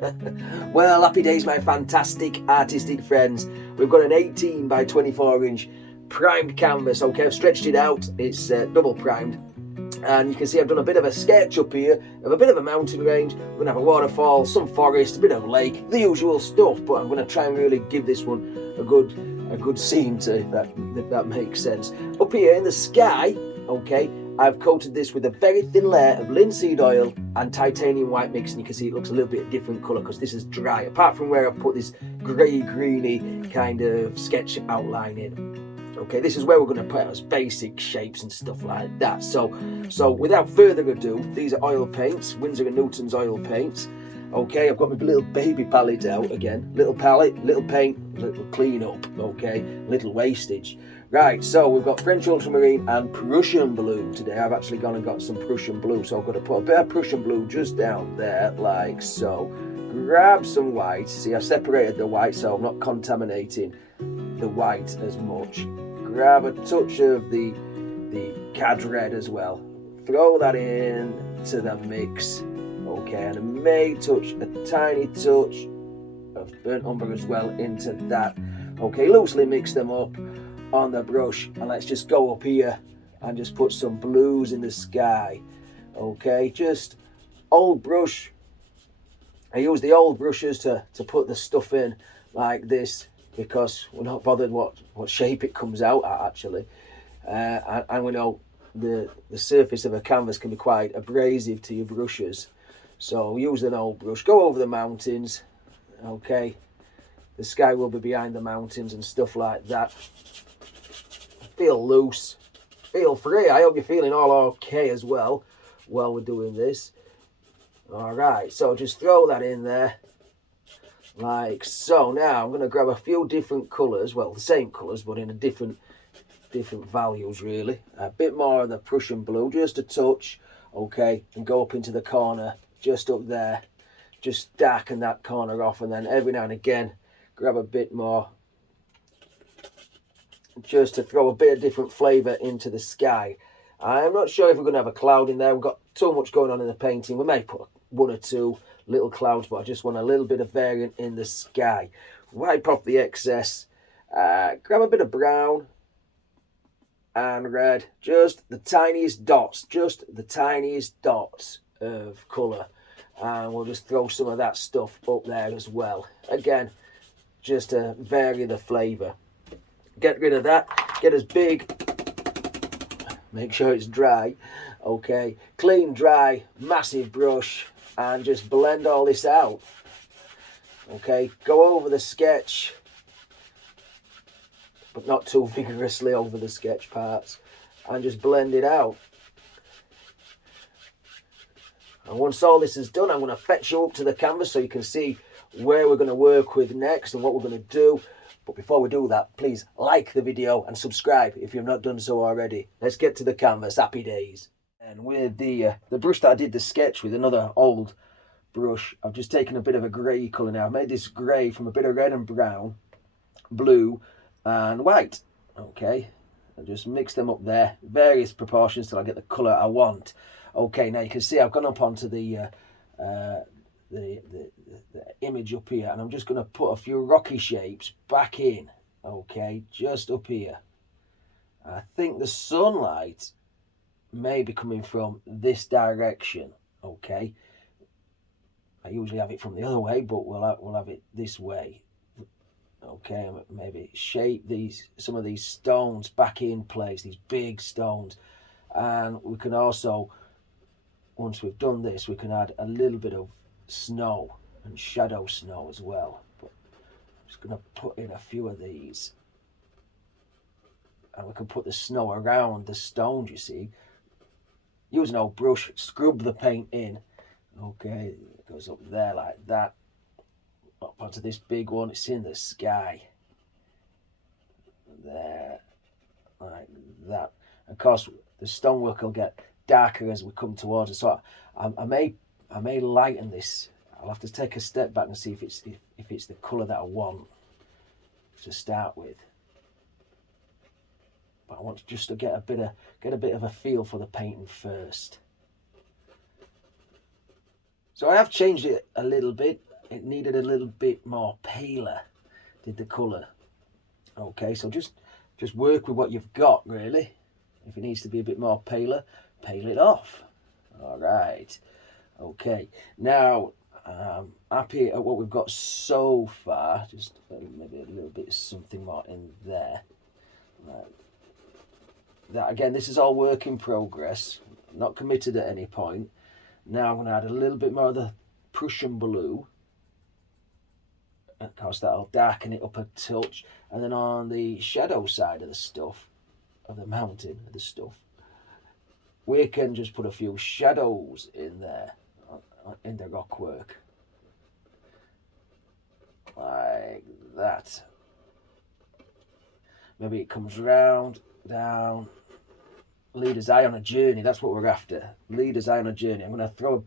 Well, happy days, my fantastic artistic friends. We've got an 18 by 24 inch primed canvas. Okay, I've stretched it out. It's double primed. And you can see I've done a bit of a sketch up here of a bit of a mountain range. We're going to have a waterfall, some forest, a bit of lake, the usual stuff. But I'm going to try and really give this one a good scene to, if that makes sense. Up here in the sky, okay, I've coated this with a very thin layer of linseed oil and titanium white mix, and you can see it looks a little bit different colour because this is dry, apart from where I've put this grey greeny kind of sketch outline in. Okay, this is where we're going to put our basic shapes and stuff like that. So without further ado, these are oil paints, Winsor & Newton's oil paints. Okay, I've got my little baby palette out again. Little palette, little paint, little clean up, okay, little wastage. Right, so we've got French ultramarine and Prussian blue today. I've actually gone and got some Prussian blue, so I've got to put a bit of Prussian blue just down there, like so. Grab some white. See, I've separated the white, so I'm not contaminating the white as much. Grab a touch of the cad red as well. Throw that in to the mix. Okay, and I may touch a tiny touch of burnt umber as well into that. Okay, loosely mix them up on the brush, and let's just go up here and just put some blues in the sky. Okay, just old brush. I use the old brushes to put the stuff in like this because we're not bothered what shape it comes out at actually, and we know the surface of a canvas can be quite abrasive to your brushes, so use an old brush. Go over the mountains. Okay, the sky will be behind the mountains and stuff like that. Feel loose, feel free. I hope you're feeling all okay as well while we're doing this. All right, so just throw that in there like so. Now I'm going to grab a few different colours, well, the same colours but in a different values really. A bit more of the Prussian blue, just a touch, okay, and go up into the corner just up there. Just darken that corner off, and then every now and again grab a bit more just to throw a bit of different flavour into the sky. I'm not sure if we're going to have a cloud in there. We've got too much going on in the painting. We may put one or two little clouds, but I just want a little bit of variant in the sky. Wipe off the excess. Grab a bit of brown and red. Just the tiniest dots. Just the tiniest dots of colour. And we'll just throw some of that stuff up there as well. Again, just to vary the flavour. Get rid of that. Get as big. Make sure it's dry. Okay, clean, dry, massive brush, and just blend all this out. Okay, go over the sketch, but not too vigorously over the sketch parts, and just blend it out. And once all this is done, I'm going to fetch you up to the canvas so you can see where we're going to work with next and what we're going to do. But before we do that, please like the video and subscribe if you've not done so already. Let's get to the canvas. Happy days. And with the brush that I did the sketch with, another old brush, I've just taken a bit of a grey colour now. I've made this grey from a bit of red and brown, blue and white. Okay, and just mix them up there, various proportions till I get the colour I want. Okay, now you can see I've gone up onto the image up here, and I'm just going to put a few rocky shapes back in. Okay, just up here. I think the sunlight may be coming from this direction. Okay, I usually have it from the other way, but we'll have it this way. Okay, maybe shape some of these stones back in place, these big stones. And we can also, once we've done this, we can add a little bit of snow and shadow snow as well. But I'm just going to put in a few of these, and we can put the snow around the stones, you see. Use an old brush, scrub the paint in. Okay, it goes up there like that, up onto this big one. It's in the sky there, like that. Of course the stonework will get darker as we come towards it, so I may lighten this. I'll have to take a step back and see if it's the colour that I want to start with. But I want just to get a bit of a feel for the painting first. So I have changed it a little bit. it needed a little bit more paler, did the colour. Okay, so just work with what you've got, really. If it needs to be a bit more paler, pale it off. All right. Okay, now happy at what we've got so far. Just maybe a little bit of something more in there. Right. That again, this is all work in progress. Not committed at any point. Now I'm going to add a little bit more of the Prussian blue. Of course, that'll darken it up a touch. And then on the shadow side of the stuff, of the mountain of the stuff, we can just put a few shadows in there, in the rock work. Like that. Maybe it comes round, down. Lead us eye on a journey, that's what we're after. Lead us eye on a journey. I'm going to throw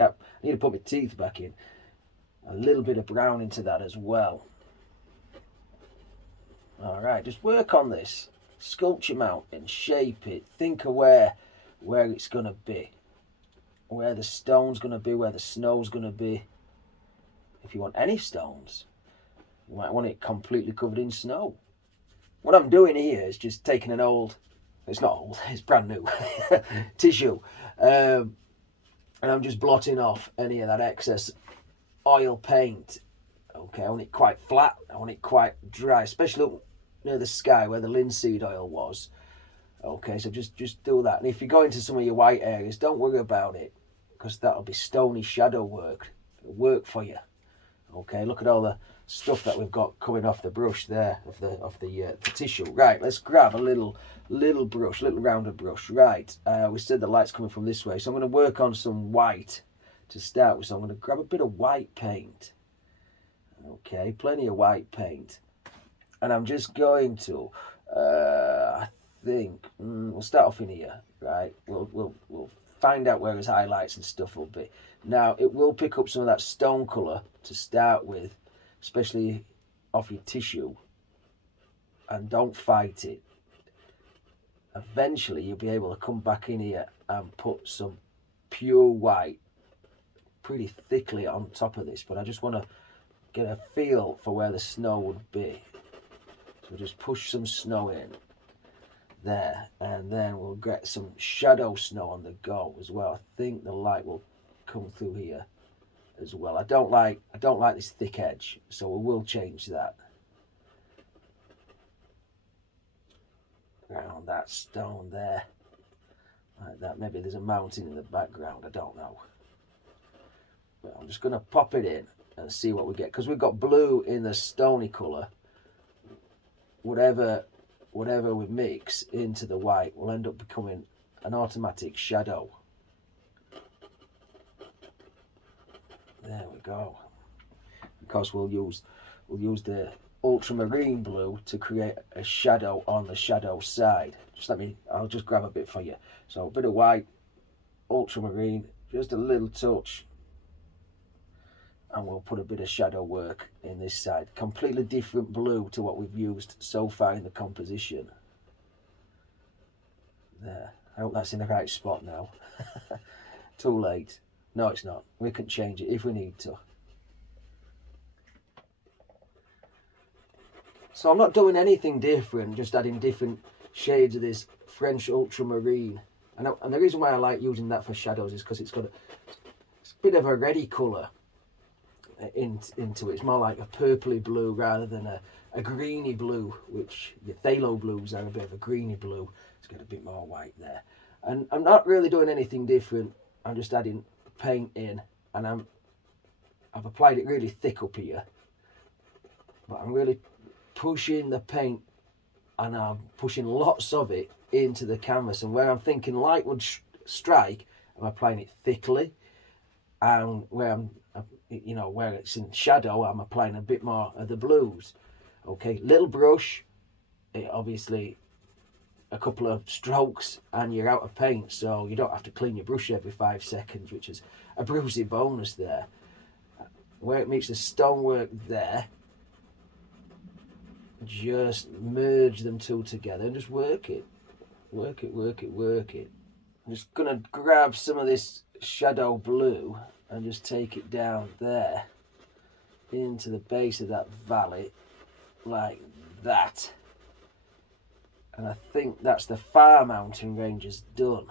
I need to put my teeth back in. A little bit of brown into that as well. All right, just work on this. Sculpt your mountain, shape it, think of where it's going to be. Where the stone's going to be, where the snow's going to be. If you want any stones, you might want it completely covered in snow. What I'm doing here is just taking an old, it's not old, it's brand new, tissue. And I'm just blotting off any of that excess oil paint. Okay, I want it quite flat, I want it quite dry, especially up near the sky where the linseed oil was. Okay, so just do that. And if you go into some of your white areas, don't worry about it, because that'll be stony shadow work. It'll work for you. Okay, look at all the stuff that we've got coming off the brush there, of the tissue. Right, let's grab a little brush, little rounded brush. Right, we said the light's coming from this way, so I'm going to work on some white to start with. So I'm going to grab a bit of white paint. Okay, plenty of white paint, and I'm just going to, I think, we'll start off in here. Right, we'll find out where his highlights and stuff will be. Now it will pick up some of that stone colour to start with, especially off your tissue, and don't fight it. Eventually you'll be able to come back in here and put some pure white pretty thickly on top of this, but I just want to get a feel for where the snow would be. So just push some snow in there, and then we'll get some shadow snow on the go as well. I think the light will come through here as well. I don't like this thick edge, so we will change that. Around that stone there, like that. Maybe there's a mountain in the background, I don't know. But I'm just going to pop it in and see what we get, because we've got blue in the stony colour. Whatever we mix into the white will end up becoming an automatic shadow. There we go. Of course, we'll use the ultramarine blue to create a shadow on the shadow side. I'll just grab a bit for you. So a bit of white, ultramarine, just a little touch, and we'll put a bit of shadow work in this side. Completely different blue to what we've used so far in the composition. There, I hope that's in the right spot now. Too late. No, it's not. We can change it if we need to. So I'm not doing anything different, just adding different shades of this French ultramarine. And the reason why I like using that for shadows is because it's got a bit of a reddy colour into it. It's more like a purpley blue rather than a greeny blue, which your phthalo blues are a bit of a greeny blue. It's got a bit more white there. And I'm not really doing anything different. I'm just adding paint in, and I've applied it really thick up here, but I'm really pushing the paint, and I'm pushing lots of it into the canvas, and where I'm thinking light would strike, I'm applying it thickly, and where where it's in shadow, I'm applying a bit more of the blues. Okay, little brush, obviously a couple of strokes and you're out of paint, so you don't have to clean your brush every 5 seconds, which is a bruisey bonus there. Where it meets the stonework there, just merge them two together and just work it. I'm just going to grab some of this shadow blue and just take it down there into the base of that valley like that. And I think that's the far mountain ranges done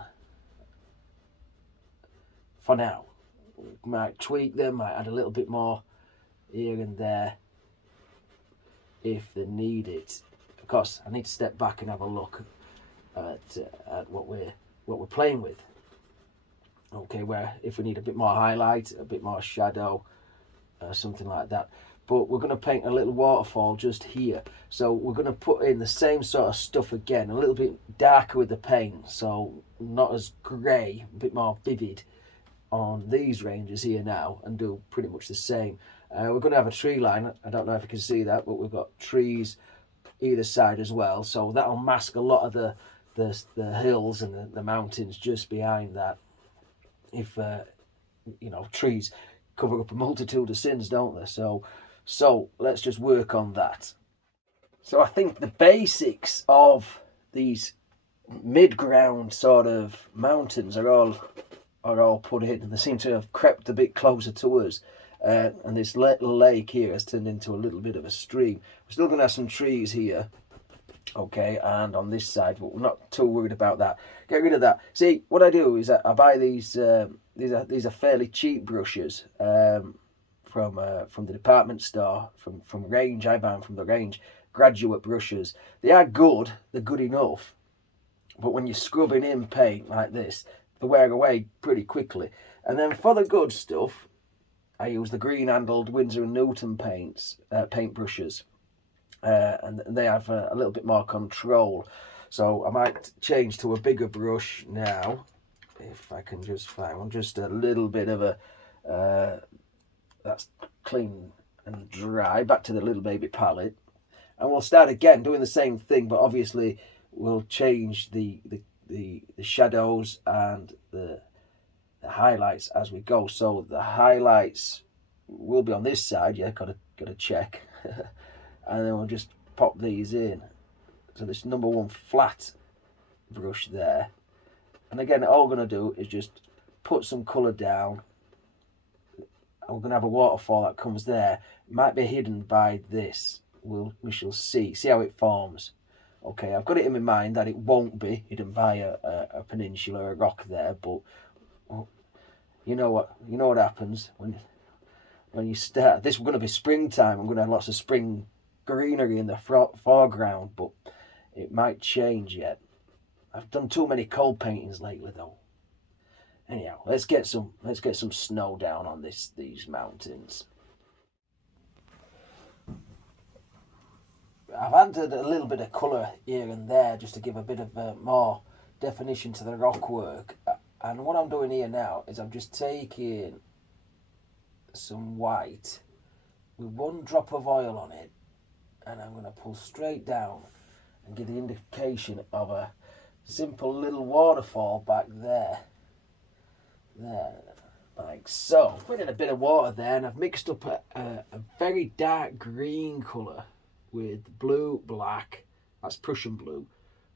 for now. Might tweak them, might add a little bit more here and there if they need it. Of course, I need to step back and have a look at what we're playing with. Okay, where if we need a bit more highlight, a bit more shadow, something like that. But we're going to paint a little waterfall just here. So we're going to put in the same sort of stuff again, a little bit darker with the paint, so not as grey, a bit more vivid on these ranges here now, and do pretty much the same. We're going to have a tree line. I don't know if you can see that, but we've got trees either side as well. So that'll mask a lot of the hills and the mountains just behind that. If, you know, trees cover up a multitude of sins, don't they? So let's just work on that. So I think the basics of these mid-ground sort of mountains are all put in, and they seem to have crept a bit closer to us. And this little lake here has turned into a little bit of a stream. We're still going to have some trees here, okay, and on this side, but we're not too worried about that. Get rid of that. See, what I do is I buy these are fairly cheap brushes from the department store, from Range. I buy them from the Range, graduate brushes. They are good, they're good enough, but when you're scrubbing in paint like this, they wear away pretty quickly. And then for the good stuff, I use the green-handled Winsor & Newton paint brushes, and they have a little bit more control. So I might change to a bigger brush now, if I can just find one. Just a little bit of a, that's clean and dry. Back to the little baby palette. And we'll start again doing the same thing, but obviously we'll change the shadows and the highlights as we go. So the highlights will be on this side. Yeah, gotta check. And then we'll just pop these in. So this number 1 flat brush there, and again all we're going to do is just put some colour down. We're going to have a waterfall that comes there. It might be hidden by this. We shall see how it forms. Okay, I've got it in my mind that it won't be hidden by a peninsula or a rock there, but you know what happens when you start. This is going to be springtime. I'm going to have lots of spring greenery in the foreground, but it might change yet. I've done too many cold paintings lately though. Anyhow, let's get some snow down on these mountains. I've added a little bit of colour here and there just to give a bit of more definition to the rock work. And what I'm doing here now is I'm just taking some white with 1 drop of oil on it, and I'm going to pull straight down and give the indication of a simple little waterfall back there, like so. Put in a bit of water there, and I've mixed up a very dark green colour with blue, black, that's Prussian blue,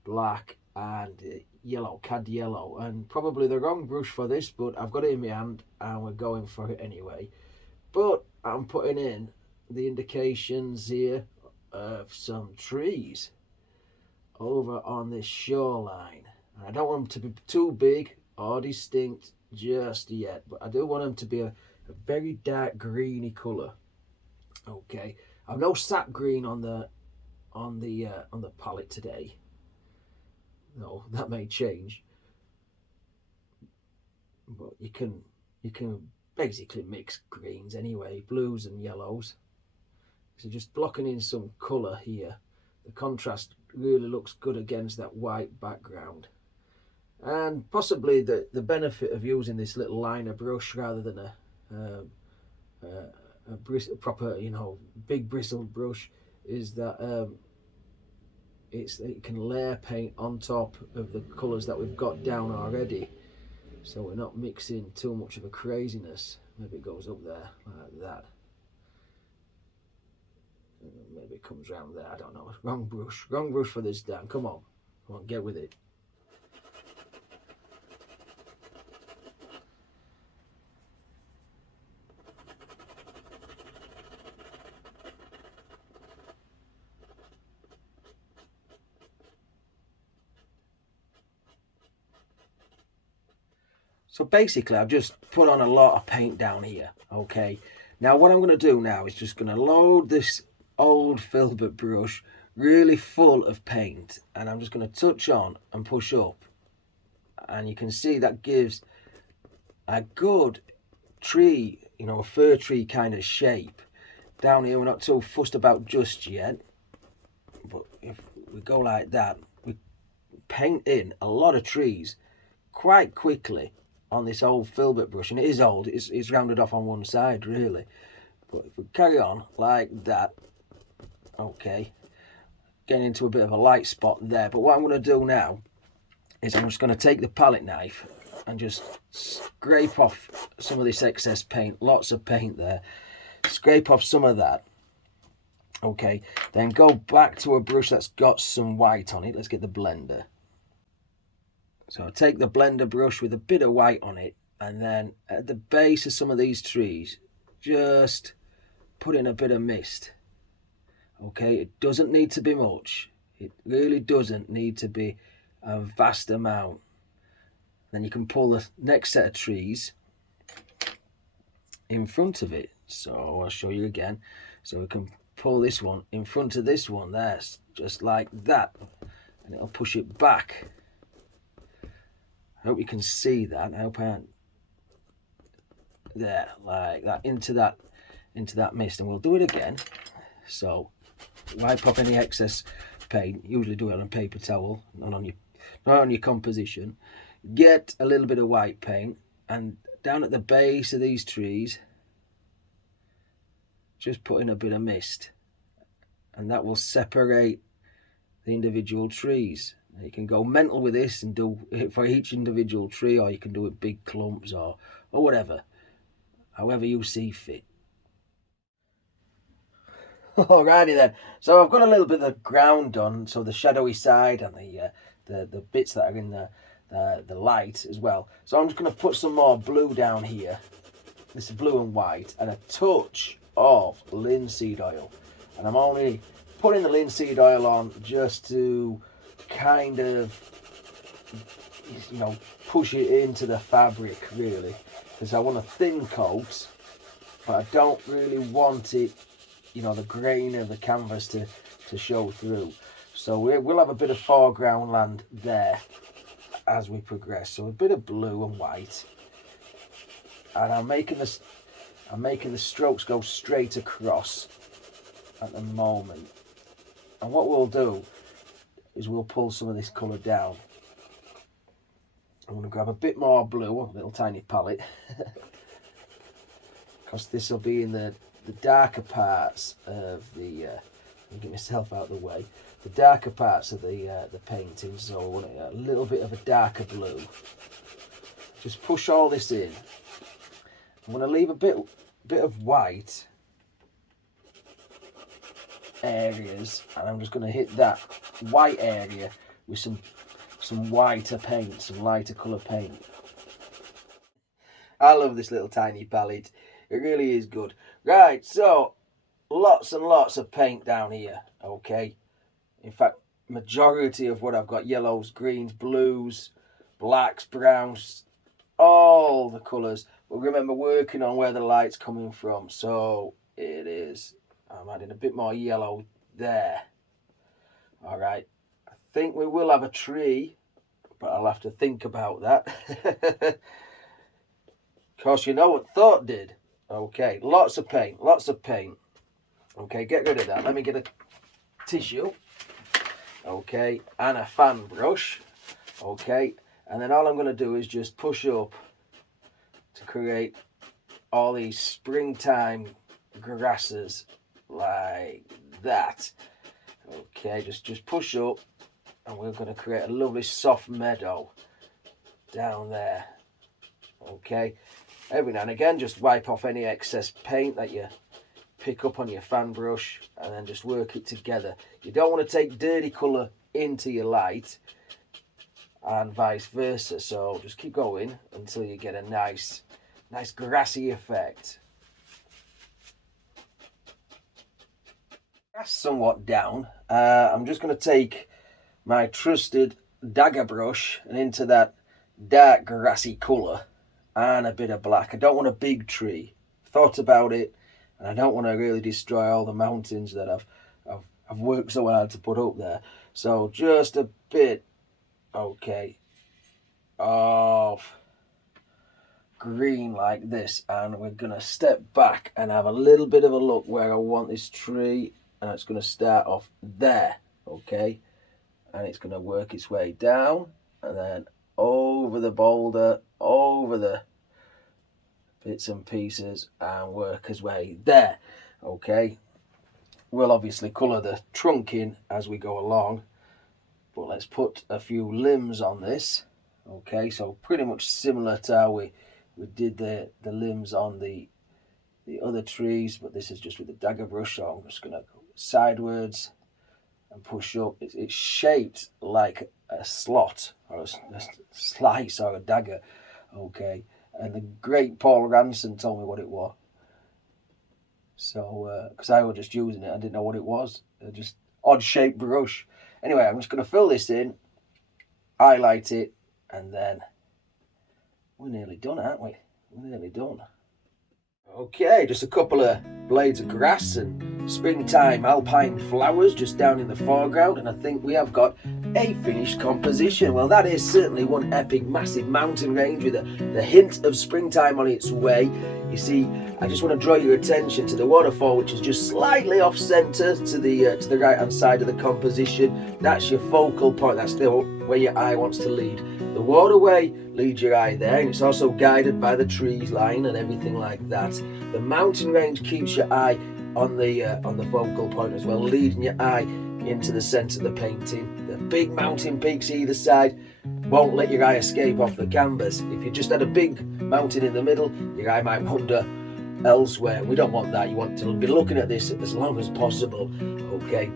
black and yellow, cad yellow, and probably the wrong brush for this, but I've got it in my hand and we're going for it anyway. But I'm putting in the indications here of some trees over on this shoreline. And I don't want them to be too big or distinct just yet, but I do want them to be a very dark greeny colour. Okay, I've no sap green on the palette today. No, that may change, but you can basically mix greens anyway, blues and yellows. So just blocking in some colour here. The contrast really looks good against that white background. And possibly the benefit of using this little liner brush rather than a proper, big bristled brush is that it can layer paint on top of the colours that we've got down already. So we're not mixing too much of a craziness. Maybe it goes up there like that. Maybe it comes round there, I don't know. Wrong brush for this, Dan. Come on, get with it. So basically I've just put on a lot of paint down here, okay. Now what I'm going to do now is just going to load this old filbert brush really full of paint, and I'm just going to touch on and push up, and you can see that gives a good tree, you know, a fir tree kind of shape. Down here we're not too fussed about just yet, but if we go like that, we paint in a lot of trees quite quickly on this old filbert brush. And it is old, it's rounded off on one side really, but if we carry on like that, okay, getting into a bit of a light spot there. But what I'm going to do now is I'm just going to take the palette knife and just scrape off some of this excess paint. Lots of paint there. Scrape off some of that, okay, then go back to a brush that's got some white on it. Let's get the blender. So I'll take the blender brush with a bit of white on it, and then at the base of some of these trees, just put in a bit of mist. Okay, it doesn't need to be much. It really doesn't need to be a vast amount. Then you can pull the next set of trees in front of it. So I'll show you again. So we can pull this one in front of this one there, just like that, and it'll push it back. I hope you can see that. I hope I there, like that, into that mist, and we'll do it again. So wipe off any excess paint. Usually do it on a paper towel, not on your composition. Get a little bit of white paint, and down at the base of these trees, just put in a bit of mist, and that will separate the individual trees. You can go mental with this and do it for each individual tree, or you can do it big clumps or whatever, however you see fit. Alrighty then, so I've got a little bit of the ground done, so the shadowy side and the bits that are in the light as well. So I'm just going to put some more blue down here. This is blue and white, and a touch of linseed oil, and I'm only putting the linseed oil on just to kind of, you know, push it into the fabric really, because I want a thin coat, but I don't really want it, you know, the grain of the canvas to show through. So we'll have a bit of foreground land there as we progress. So a bit of blue and white, and I'm making the strokes go straight across at the moment. And what we'll do is we'll pull some of this colour down. I'm going to grab a bit more blue, a little tiny palette, because this will be in the darker parts of the, I'll get myself out of the way, the darker parts of the painting. So I want a little bit of a darker blue. Just push all this in. I'm going to leave a bit of white areas, and I'm just going to hit that white area with some whiter paint, some lighter colour paint. I love this little tiny palette. It really is good. Right, so lots and lots of paint down here, okay? In fact, majority of what I've got, yellows, greens, blues, blacks, browns, all the colours. But remember, working on where the light's coming from. So it is, I'm adding a bit more yellow there. All right, I think we will have a tree, but I'll have to think about that. Of course, you know what thought did. Okay, lots of paint, lots of paint. Okay, get rid of that. Let me get a tissue. Okay, and a fan brush. Okay, and then all I'm going to do is just push up to create all these springtime grasses like that. Okay, just push up, and we're going to create a lovely soft meadow down there. Okay, every now and again just wipe off any excess paint that you pick up on your fan brush, and then just work it together. You don't want to take dirty colour into your light and vice versa, so just keep going until you get a nice grassy effect. That's somewhat down. I'm just going to take my trusted dagger brush and into that dark grassy colour, and a bit of black. I don't want a big tree. Thought about it, and I don't want to really destroy all the mountains that I've worked so hard to put up there. So just a bit, okay, of green like this, and we're gonna step back and have a little bit of a look where I want this tree, and it's gonna start off there, okay, and it's gonna work its way down and then over the boulder, over the bits and pieces, and work its way there, okay. We'll obviously colour the trunk in as we go along, but let's put a few limbs on this, okay. So pretty much similar to how we did the limbs on the other trees, but this is just with the dagger brush. So I'm just going to go sidewards and push up. It's shaped like a slot or a slice or a dagger, okay. And the great Paul Ranson told me what it was. So because I was just using it, I didn't know what it was. Just odd shaped brush. Anyway, I'm just going to fill this in, highlight it, and then we're nearly done, aren't we? We're nearly done. Okay, just a couple of blades of grass and springtime alpine flowers just down in the foreground, and I think we have got a finished composition. Well, that is certainly one epic, massive mountain range with the hint of springtime on its way. You see, I just want to draw your attention to the waterfall, which is just slightly off centre to the right hand side of the composition. That's your focal point. That's where your eye wants to lead. The waterway leads your eye there, and it's also guided by the trees line and everything like that. The mountain range keeps your eye on the focal point as well, leading your eye into the centre of the painting. The big mountain peaks either side won't let your eye escape off the canvas. If you just had a big mountain in the middle, your eye might wander elsewhere. We don't want that. You want to be looking at this as long as possible, okay.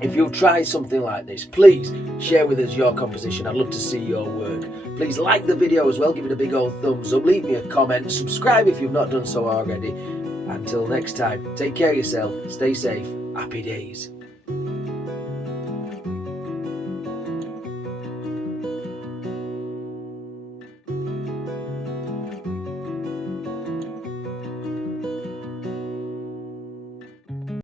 If you've tried something like this, please share with us your composition. I'd love to see your work. Please like the video as well, give it a big old thumbs up, leave me a comment, subscribe if you've not done so already. Until next time, take care of yourself, stay safe, happy days.